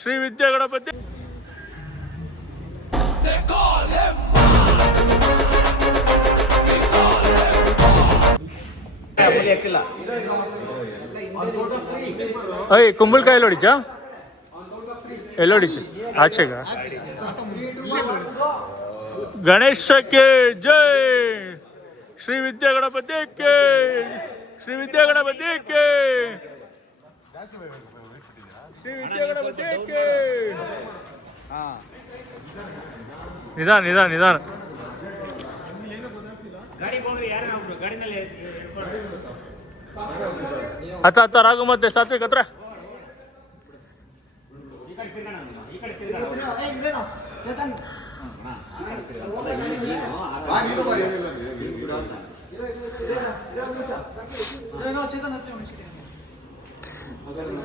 ಶ್ರೀ ವಿದ್ಯಾ ಗಣಪತಿ. ಅಯ್ಯ ಕುಂಬಳಕಾಯಿ ಎಲ್ಲ ಹೊಡಿಚಾ ಎಲ್ಲ ಹೊಡಿಚು ಆಚೆಗ. ಗಣೇಶಕ್ಕೆ ಜೈ. ಶ್ರೀ ವಿದ್ಯಾ ಗಣಪತಿಗೆ, ಶ್ರೀ ವಿದ್ಯಾ ಗಣಪತಿಗೆ, ಶ್ರೀ ವಿದ್ಯಾ ಗಣಪತಿಗೆ. ನಿಧಾನ ನಿಧಾನ ನಿಧಾನ. ಹತ್ತ ಹತ್ತ ರಾಗು ಮತ್ತೆ ಸಾತ್ವಿಕ್ ಹತ್ರ.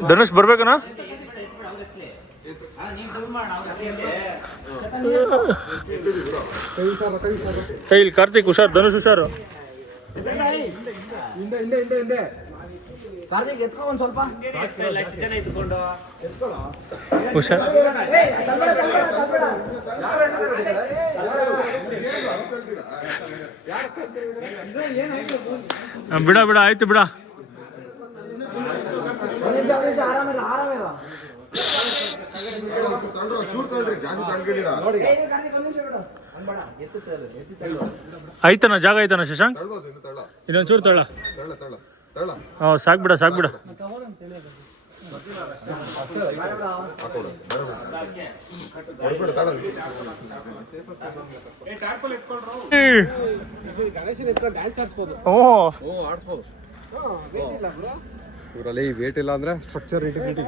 ಧನುಷ್ ಬರ್ಬೇಕನಾ? ಕೈಲಿ ಕಾರ್ತಿಕ್ ಹುಷಾರು, ಧನುಷ್ ಹುಷಾರು. ಒಂದ್ ಸ್ವಲ್ಪ ಹುಷಾರ್. ಬಿಡ ಬಿಡ ಆಯ್ತು ಬಿಡ. ಆಯ್ತನ ಜಾಗ ಆಯ್ತನ ಶಶಾಂಕ್? ಇನ್ನೊಂಚೂರು ತಳ. ಹಾಂ ಸಾಕ್ ಬಿಡ ಸಾಕ್ ಬಿಡ. ಇವರಲ್ಲಿ ವೇಟ್ ಇಲ್ಲ ಅಂದ್ರೆ ಸ್ಟ್ರಕ್ಚರ್ ಇಂಟಿಗ್ರಿಟಿ.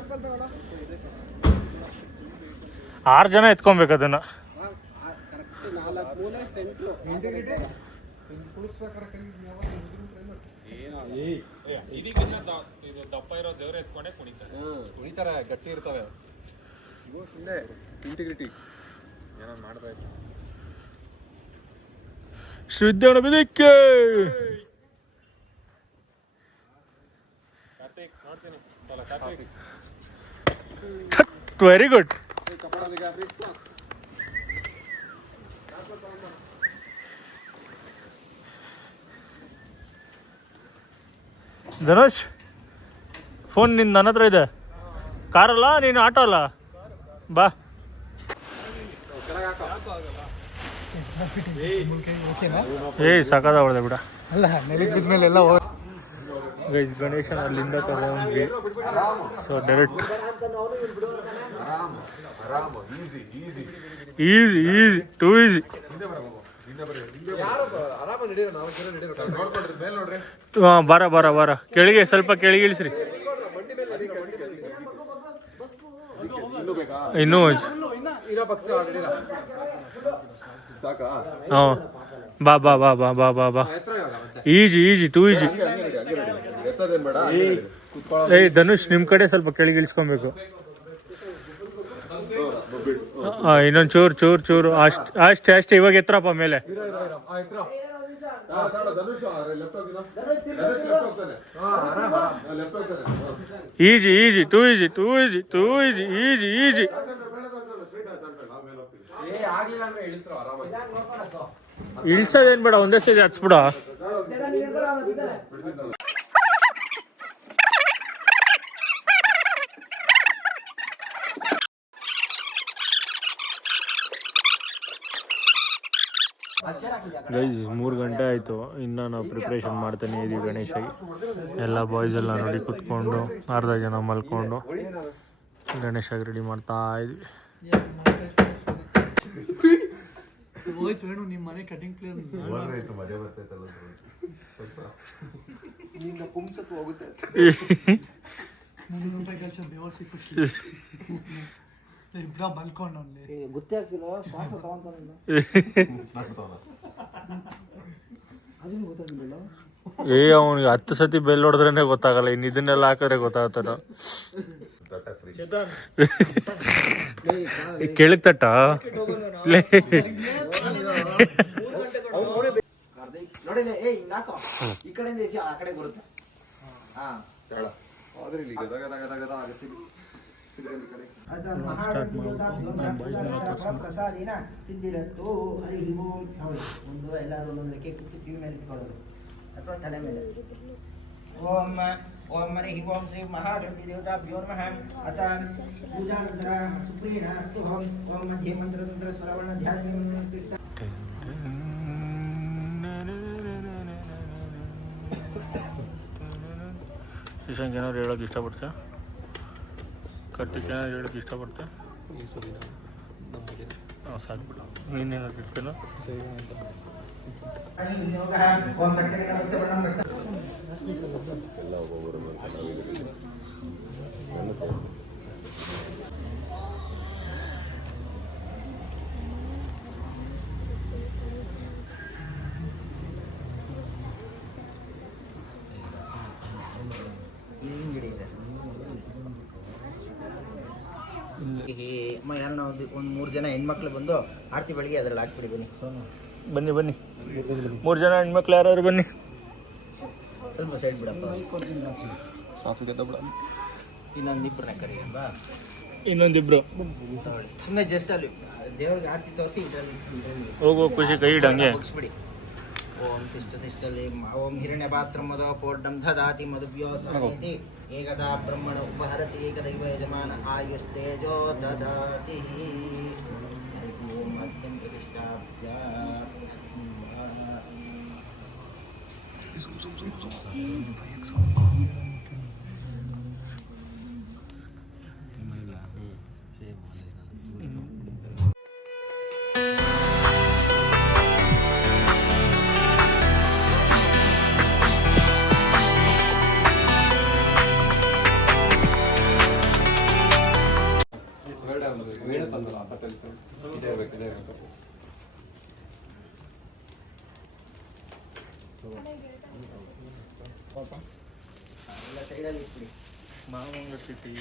6 ಜನ ಎತ್ಕೊಬೇಕು ಅದನ್ನ. ದಪ್ಪ ಇರೋ ದೇವ್ರ ಎತ್ಕೊಂಡೆ ಕುಣಿತಾರೆ, ಗಟ್ಟಿ ಇರ್ತವೆ. ಸುಮ್ಮನೆ ಇಂಟಿಗ್ರಿಟಿ ಏನೋ ಮಾಡ್ಬೇಕು. ಶ್ರೀ ವಿದ್ಯಾ ಗಣಪತಿಗೆ. Very good. ಧನುಷ್ ಫೋನ್ ನನ್ನ ಹತ್ರ ಇದೆ. ಕಾರಲ್ಲ, ನೀನು ಆಟೋ ಅಲ್ಲ, ಬಾ. ಸಾಕಾದ ಹೊಡೆದೆ ಬಿಡ. ಅಲ್ಲ ನೆಲಕ್ಕೆ ಬಿದ್ಮೇಲೆ ಎಲ್ಲ ಗೈಸ್ ಗಣೇಶನ ಅಲ್ಲಿಂದ ತಗೊಂಡ್ವಿ. So direct easy easy two easy. ಹಾಂ ಬರ ಬರ ಬರ. ಕೆಳಗೆ ಸ್ವಲ್ಪ ಕೆಳಗೆ ಇಳಿಸ್ರಿ. ಇನ್ನೂ ಹಾಂ ಬಾ ಬಾ ಬಾ ಬಾ ಬಾ ಬಾ ಬಾ. Easy easy to easy. ಏಯ್ ಧನುಷ್ ನಿಮ್ಮ ಕಡೆ ಸ್ವಲ್ಪ ಕೆಳಗೆ ಇಳಿಸ್ಕೊಬೇಕು. ಇನ್ನೊಂದು ಚೂರು ಚೂರು ಚೂರು ಅಷ್ಟು ಅಷ್ಟೇ ಅಷ್ಟೇ. ಇವಾಗ ಎತ್ತರಪ್ಪ ಮೇಲೆ. Easy easy to easy to easy to easy easy easy. ಇಳಿಸೋದೇನು ಬೇಡ, ಒಂದೇ ಸೈಜ್ ಹಚ್ಬಿಡ. ಗೈಸ್ 3 ಗಂಟೆ ಆಯಿತು, ಇನ್ನು ನಾವು ಪ್ರಿಪ್ರೇಷನ್ ಮಾಡ್ತಾನೆ ಇದೀವಿ ಗಣೇಶಗೆ. ಎಲ್ಲ ಬಾಯ್ಸ್ ಎಲ್ಲ ನೋಡಿ ಕುತ್ಕೊಂಡು, ಅರ್ಧ ಜನ ಮಲ್ಕೊಂಡು ಗಣೇಶಗೆ ರೆಡಿ ಮಾಡ್ತಾ ಇದ್ವಿ. ನಿಮ್ಮ ಮನೆ ಕಟಿಂಗ್ ಪ್ಲೇನ್ ಗೊತ್ತೇ ಆಗ್ತಿಲ್ಲ. ಶ್ವಾಸ ಅವನಿಗೆ 10 ಸತಿ ಬೆಲ್ ಹೊಡೆದ್ರೇನೆ ಗೊತ್ತಾಗಲ್ಲ, ಇನ್ನು ಇದನ್ನೆಲ್ಲ ಹಾಕಿದ್ರೆ ಗೊತ್ತಾಗ್ತಾರ. ಕೆಳಗ್ ತಟ್ಟ ಈ ಕಡೆಯಿಂದ ಆ ಕಡೆ ಬರುತ್ತೆ. ಸ್ಟಾರ್ಟ್ ಮಾಡಬೇಕು. ನಮ್ಮ ಬಾಯ್ಸ್ನೆಲ್ಲ ತೋರಿಸ್ಕೊಂಡು ಪ್ರಸಾದಿನ ಸಿದ್ಧಿರಸ್ತು ಹರಿ ಓಂ. ಹೌದು, ಒಂದು ಎಲ್ಲರೂ ಒಂದೊಂದು ರೆಕ್ಕೆ ಕಿತ್ತು ಕಿವಿ ಮೇಲೆ ಇಟ್ಕೊಳ್ಳೋದು ಅಥವಾ ತಲೆ ಮೇಲೆ. ಓಂ ಓಂ ಹರಿ ಓಂ ಶ್ರೀ ಮಹಾಗಣಪತಿ ದೇವತಾಭ್ಯೋ ನಮಃ. ಅತ ಪೂಜಾನಂತರ ಸುಪ್ರೀಣ ಅಸ್ತು. ಓಂ ಮಧ್ಯೆ ಮಂತ್ರತಂತ್ರ ಸ್ವರವರ್ಣ ಧ್ಯಾನ. ಶಶಾಂಕ್ ಏನಾದ್ರು ಹೇಳೋಕೆ ಇಷ್ಟಪಡ್ತಾ? ಕಾರ್ತಿಕ್ ಏನಾದ್ರು ಹೇಳೋಕೆ ಇಷ್ಟಪಡ್ತಾ? ಈ ಸುದಿನ ನಮಗೆ ಹಾಂ ಸಾಕ್ಬಿಟ್ಟು ನೀನೇನಾದ್ರು ಇಟ್ಕೊಳ್ಳೋ. ಓಂ ಕಟ್ಟೆಗೆ ರಕ್ತವರ್ಣಂ ರಕ್ತ. ಯಾರನ್ನ ಒಂದು 3 ಜನ ಹೆಣ್ಮಕ್ಳು ಬಂದು ಆರತಿ ಬೆಳಿಗ್ಗೆ ಅದ್ರಲ್ಲಿ ಹಾಕ್ಬಿಡಿ. ಬನ್ನಿ ಬನ್ನಿ 3 ಜನ ಹೆಣ್ಮಕ್ಳು ಯಾರು ಬನ್ನಿ. ಸ್ವಲ್ಪ ಸೈಡ್ ಬಿಡಪ್ಪ. ಸಾತು ಗೆದ್ದ ಬಿಡ. ಇನ್ನೊಂದಿಬ್ಬರನ್ನ ಕರೀವಾ. ಇನ್ನೊಂದಿಬ್ರು ಸುಮ್ಮನೆ ಜಸ್ಟ್ ಅಲ್ಲಿ ದೇವ್ರಿಗೆ ಆರತಿ ತೋರಿಸಿ ಇದರಲ್ಲಿ ಹೋಗೋ ಖುಷಿ ಕೈ ಇಡಂಗೆ ಮುಗಿಸ್ಬಿಡಿ. ಓಂ ತಿಷ್ಟಲ್ಲಿ ಓಂ ಹಿರಣ್ಯಪಾತ್ರ ಮದ ಪೋರ್ಡಂ ದದಾತಿ ಮಧುಭ್ಯೋ ಸಮೇತಿ ಏಕದಾ ಬ್ರಹ್ಮಣ ಉಪಹರತಿ ಏಕದೈವ ಯಜಮಾನ ಆಯುಸ್ತೇಜೋ ದದಾತಿ. ಓಂ ಅಗ್ನಿಂ ಪ್ರತಿಷ್ಠಾಪ್ಯ. ವೇಳೆ ತಂದಲ್ಲ ಆ ತಟ್ಟೆ ಇದೇ ಬೇಕು ಇದೇ ಬೇಕು. ಎಲ್ಲ ಸೈಡಲ್ಲಿ ಇಟ್ಬಿಡಿ. ಮಾವಂಗ ಸಿಟಿ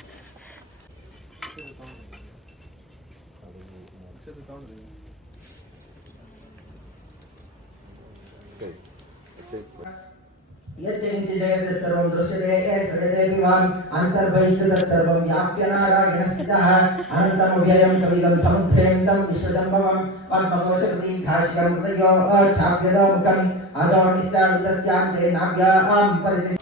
यच्चैन्ति जगत् सर्वं दृश्यते सजते विवान् अन्तर्बहिः सर्वं व्याप्य नारायणः स्थितः अनन्तमव्ययं कविदं समुद्रेन्दं विश्वजम्भवं पद्मकोशप्रतीघाशिकं तयो छाप्यदमुखम् अजो निष्ठाविदस्यान्ते नाभ्यां परिति.